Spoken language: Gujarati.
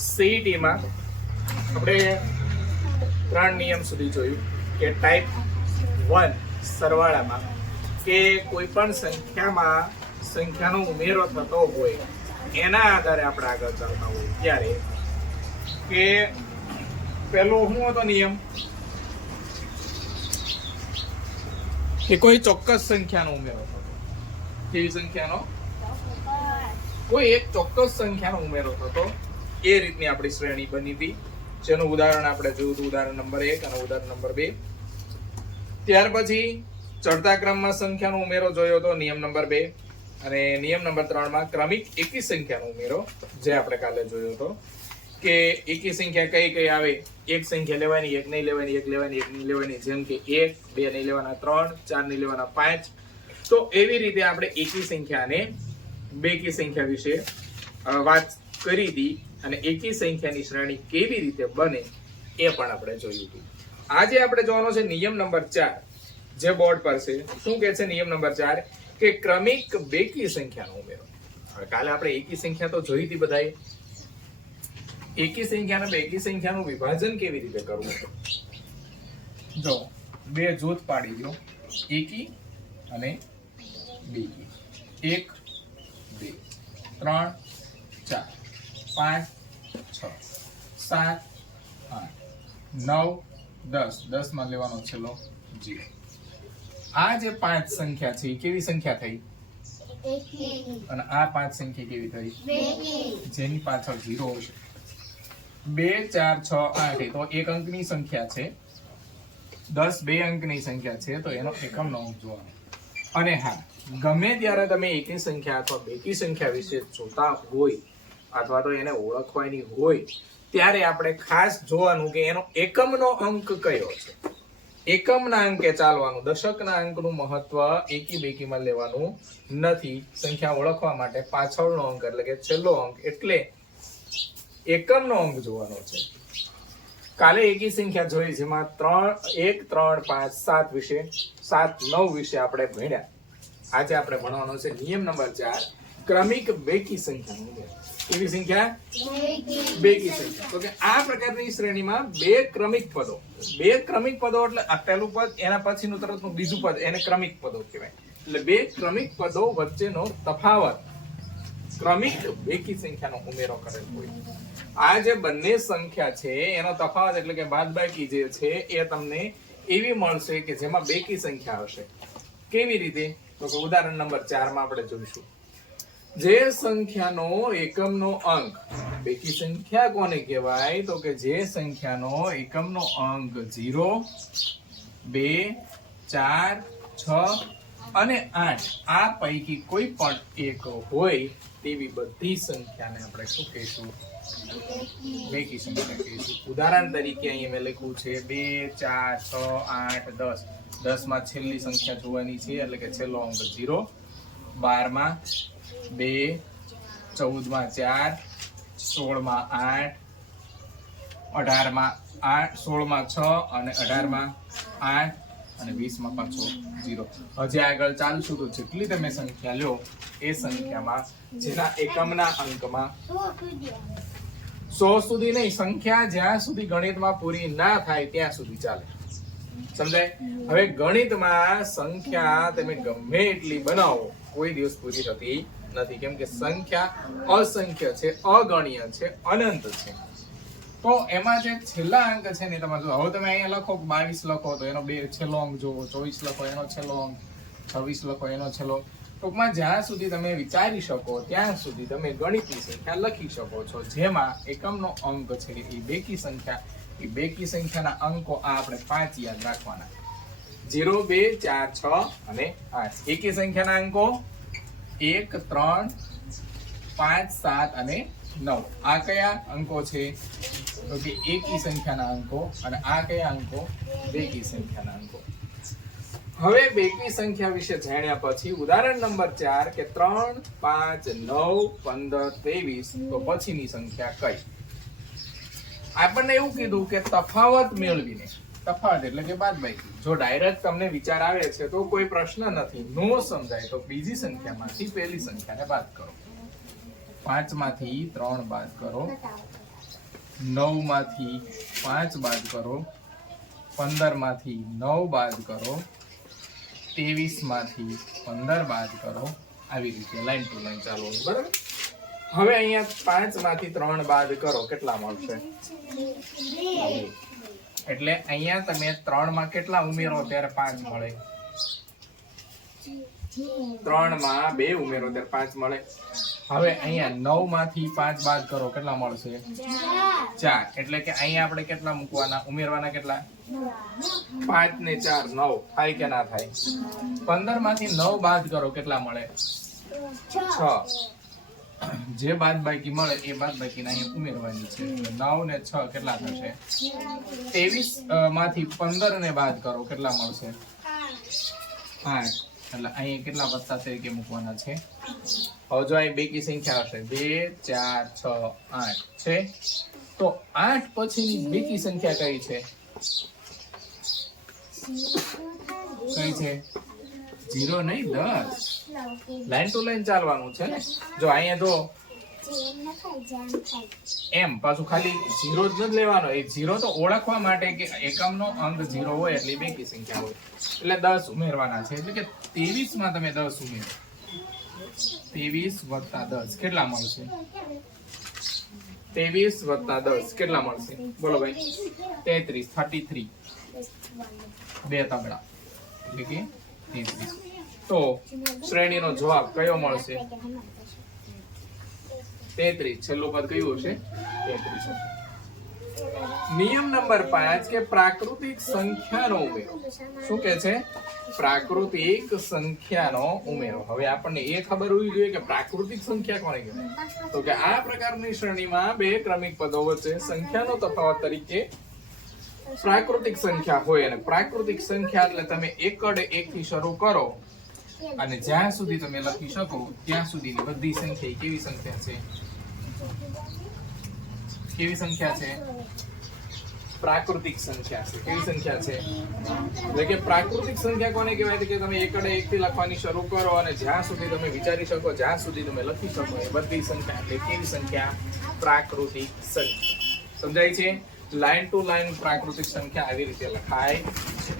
સીઈટીમાં આપણે 3 નિયમ સુધી જોયું કે ટાઈપ 1 સરવાળામાં કે કોઈ પણ સંખ્યાનો ઉમેરો થતો હોય એના આધારે આપણે આગળ ચાલતા હોય ત્યારે કે પહેલો શું હતો નિયમ કે કોઈ ચોક્કસ સંખ્યાનો ઉમેરો થતો. કેવી સંખ્યાનો? કોઈ એક ચોક્કસ સંખ્યાનો ઉમેરો થતો. એ રીતની આપણી શ્રેણી બની હતી, જેનું ઉદાહરણ આપણે જોયું હતું, ઉદાહરણ નંબર 1 અને ઉદાહરણ નંબર 2. ત્યાર પછી ચડતા ક્રમમાં સંખ્યાનો ઉમેરો જોયો હતો, નિયમ નંબર 2, અને નિયમ નંબર 3 માં ક્રમિક એકી સંખ્યાનો ઉમેરો, જે આપણે કાલે જોયો હતો કે એકી સંખ્યા કઈ કઈ આવે, એક સંખ્યા લેવાની, એક નહીં લેવાની, એક લેવાની, એક નહીં લેવાની, જેમ કે 1, 2 નહીં લેવાના, 3, 4 નહીં લેવાના, 5. તો એવી રીતે આપણે એકી સંખ્યા અને બેકી સંખ્યા વિશે વાત કરી હતી, અને એકી સંખ્યાની શ્રેણી કેવી રીતે બને એ પણ આપણે જોયું હતું. આજે આપણે જોવાનો છે નિયમ નંબર 4, જે બોર્ડ પર છે. શું કહે છે નિયમ નંબર 4? કે ક્રમિક બેકી સંખ્યાનો ઉમેરો. હવે કાલે આપણે એકી સંખ્યા તો જોઈ હતી બધાએ. એકી સંખ્યા અને બેકી સંખ્યાનું વિભાજન કેવી રીતે કરવું? જો બે જૂથ પાડી દો, એકી અને બેકી. 1, 2, 3, 4, 5, 6, 7, 8, 9, 10. 10 માં લેવાનો છેલ્લો 0. આ જે 5 સંખ્યા છે એ કેવી સંખ્યા થઈ? અને આ 5 સંખ્યા કેવી થઈ? જેની પાછળ 0 હશે. 2, 4, 6, 8 તો એક અંકની સંખ્યા છે. 10 બે અંકની સંખ્યા છે, તો એનો એકમનો અંક જોવાનો. અને હા, ગમે ત્યારે તમે એકી સંખ્યા અથવા બેકી સંખ્યા વિશે જોતા હોય અથવા તો એને ઓળખવાની હોય ત્યારે આપણે ખાસ જોવાનું કે એનો એકમનો અંક કયો છે. એકમના અંકે ચાલવાનું. દશકના અંકનું મહત્વ એકી બેકીમાં લેવાનું નથી. સંખ્યા ઓળખવા માટે પાછળનો અંક એટલે કે છેલ્લો અંક એટલે એકમનો અંક જોવાનો છે. કાલે એકી સંખ્યા જોઈ, જેમાં 1, 3, 5, 7 વિશે 7, 9 વિશે આપણે ભણ્યા. આજે આપણે ભણવાનો છે નિયમ નંબર 4, ક્રમિક બેકી સંખ્યાનો ઉમેરો. કેવી સંખ્યા? બેકી સંખ્યા. તો કે આ પ્રકારની શ્રેણીમાં બે ક્રમિક પદો. બે ક્રમિક પદો એટલે આ પહેલું પદ, એના પછીનું તરતનું બીજું પદ, એને ક્રમિક પદો કહેવાય. એટલે બે ક્રમિક પદો વચ્ચેનો તફાવત ક્રમિક બેકી સંખ્યાનો ઉમેરો કરેલ હોય. આ જે બંને સંખ્યા છે એનો તફાવત એટલે કે બાદબાકી જે છે એ તમને એવી મળશે કે જેમાં બેકી સંખ્યા હશે. કેવી રીતે? તો કે ઉદાહરણ નંબર 4 માં આપણે જોઈશું. જે સંખ્યાનો એકમનો અંક, બેકી સંખ્યા કોને કહેવાય? તો કે જે સંખ્યાનો એકમનો અંક 0, 2, 4, 6 અને 8 આ પૈકી કોઈ પણ એક હોય તેવી બધી સંખ્યાને આપણે શું કહીશું? બેકી સંખ્યા કહીશું. ઉદાહરણ તરીકે અહીં મેં લખ્યું છે 2, 4, 6, 8, 10. 10 માં છેલ્લી સંખ્યા જોવાની છે એટલે કે છેલ્લો અંક 0. 12 માં 2, 14 માં 4, 16 માં 8, 18 માં 8, 16 માં 6 અને 18 માં 8 અને 20 માં પાછો 0. હજી આગળ ચાલશું તો જેટલી તમે સંખ્યા લ્યો એ સંખ્યામાં જેના એકમના અંકમાં 100 સુધી નહીં, સંખ્યા જ્યાં સુધી ગણિતમાં પૂરી ના થાય ત્યાં સુધી ચાલે. સમજાય? હવે ગણિતમાં સંખ્યા તમે ગમે એટલી બનાવો કોઈ દિવસ પૂરી થતી નથી, કેમ કે સંખ્યા અસંખ્ય છે, અગણ્ય છે, અનંત છે. તો એમાં જે છેલ્લા અંક છે ને તમે જો, હવે તમે અહીંયા લખો 22 લખો તો એનો છેલ્લો અંક જોવો, 24 લખો એનો છેલ્લો અંક, 26 લખો એનો છેલ્લો. ટૂંકમાં જ્યાં સુધી તમે વિચારી શકો ત્યાં સુધી તમે ગણિતની સંખ્યા લખી શકો છો, જેમાં એકમનો અંક છે એ બેકી સંખ્યા. એ બેકી સંખ્યાના અંકો આ આપણે 5 યાદ રાખવાના: 0, 2, 4, 6 અને 8. એકી સંખ્યાના અંકો 1, 3, 5, 7 અને 9. આ કયા અંકો છે? તો કે એકી સંખ્યાના અંકો. અને આ કયા અંકો? બેકી સંખ્યાના અંકો. હવે બેકી સંખ્યા વિશે જાણ્યા પછી ઉદાહરણ નંબર 4 કે 3, 5, 9, 15, 23 તો પછીની સંખ્યા કઈ? આપણને એવું કીધું કે તફાવત મેળવીને, તફાવત એટલે કે બાદબાકી. જો ડાયરેક્ટ તમને વિચાર આવે છે તો કોઈ પ્રશ્ન નથી, નો સમજાય તો બીજી સંખ્યામાંથી પહેલી સંખ્યાને બાદ કરો. 5 માંથી 3 બાદ કરો 9 માંથી 5 બાદ કરો, 15 માંથી 9 બાદ કરો, 23 માંથી 15 બાદ કરો, આવી રીતે લાઈન ટુ લાઈન ચાલવાનું. બરાબર. હવે અહીંયા 5 માંથી 3 બાદ કરો, કેટલા મળશે? 2. એટલે અહીંયા તમે 3 માં કેટલા ઉમેરો ત્યારે 5 મળે? 3 માં 2 ઉમેરો ત્યારે 5 મળે. હવે અહીંયા 9 માંથી 5 બાદ કરો, કેટલા મળશે? 4. એટલે કે અહીંયા આપણે કેટલા મૂકવાના, ઉમેરવાના કેટલા? 5 ને 4 9 થાય કે ના થાય? 15 માંથી 9 બાદ કરો, કેટલા મળે? 6. જે બાદ બાકી મળે એ બાદ બાકી અહીંયા ઉમેરવાની છે. 9 ને 6 કેટલા થશે? 23 માંથી 15 ને બાદ કરો, કેટલા મળશે? 8. એટલે અહીંયા કેટલા વત્તા તરીકે મૂકવાના છે? હવે જો અહીં બેકી સંખ્યા હશે 2 4 6 8 છે, તો 8 પછીની બેકી સંખ્યા કઈ છે? કઈ છે? 0 નહીં, 10. લાઈન ટુ લાઈન ચાલવાનું છે ને. જો અહીંયા જો એમ પાછું ખાલી 0 જ નથી લેવાનો. એ 0 તો ઓળખવા માટે કે એકમનો અંક 0 હોય એટલે બેકી સંખ્યા હોય એટલે 10 ઉમેરવાના છે. એટલે કે 23 માં તમે 10 ઉમેરો, 23 વત્તા 10 કેટલા મળશે? 23 વત્તા 10 કેટલા મળશે? બોલો ભાઈ. 33 33 2 તગડા એટલે કે 33. તો શ્રેણીનો જવાબ કયો મળશે? 33. છેલ્લું પદ કયું હશે? 33. નિયમ નંબર 5 કે પ્રાકૃતિક સંખ્યાનો ઉમેરો. શું કે છે? પ્રાકૃતિક સંખ્યાનો ઉમેરો. હવે આપણને એ ખબર હોવી જોઈએ કે પ્રાકૃતિક સંખ્યા કોને કહેવાય. તો કે આ પ્રકારની શ્રેણીમાં બે ક્રમિક પદો વચ્ચે સંખ્યાનો તફાવત તરીકે પ્રાકૃતિક સંખ્યા હોય. અને પ્રાકૃતિક સંખ્યા એટલે તમે એકડે 1 થી શરૂ કરો અને જ્યાં સુધી તમે લખી શકો ત્યાં સુધીની બધી સંખ્યા કેવી સંખ્યા છે? કેવી સંખ્યા છે? પ્રાકૃતિક સંખ્યા છે. કેવી સંખ્યા છે? એટલે કે પ્રાકૃતિક સંખ્યા કોને કહેવાય કે તમે એકડે 1 થી લખવાની શરૂ કરો અને જ્યાં સુધી તમે વિચારી શકો, જ્યાં સુધી તમે લખી શકો એ બધી સંખ્યા એટલે કેવી સંખ્યા? પ્રાકૃતિક સંખ્યા. સમજાય છે? લાઈન ટુ લાઈન પ્રાકૃતિક સંખ્યા આવી રીતે લખાય છે.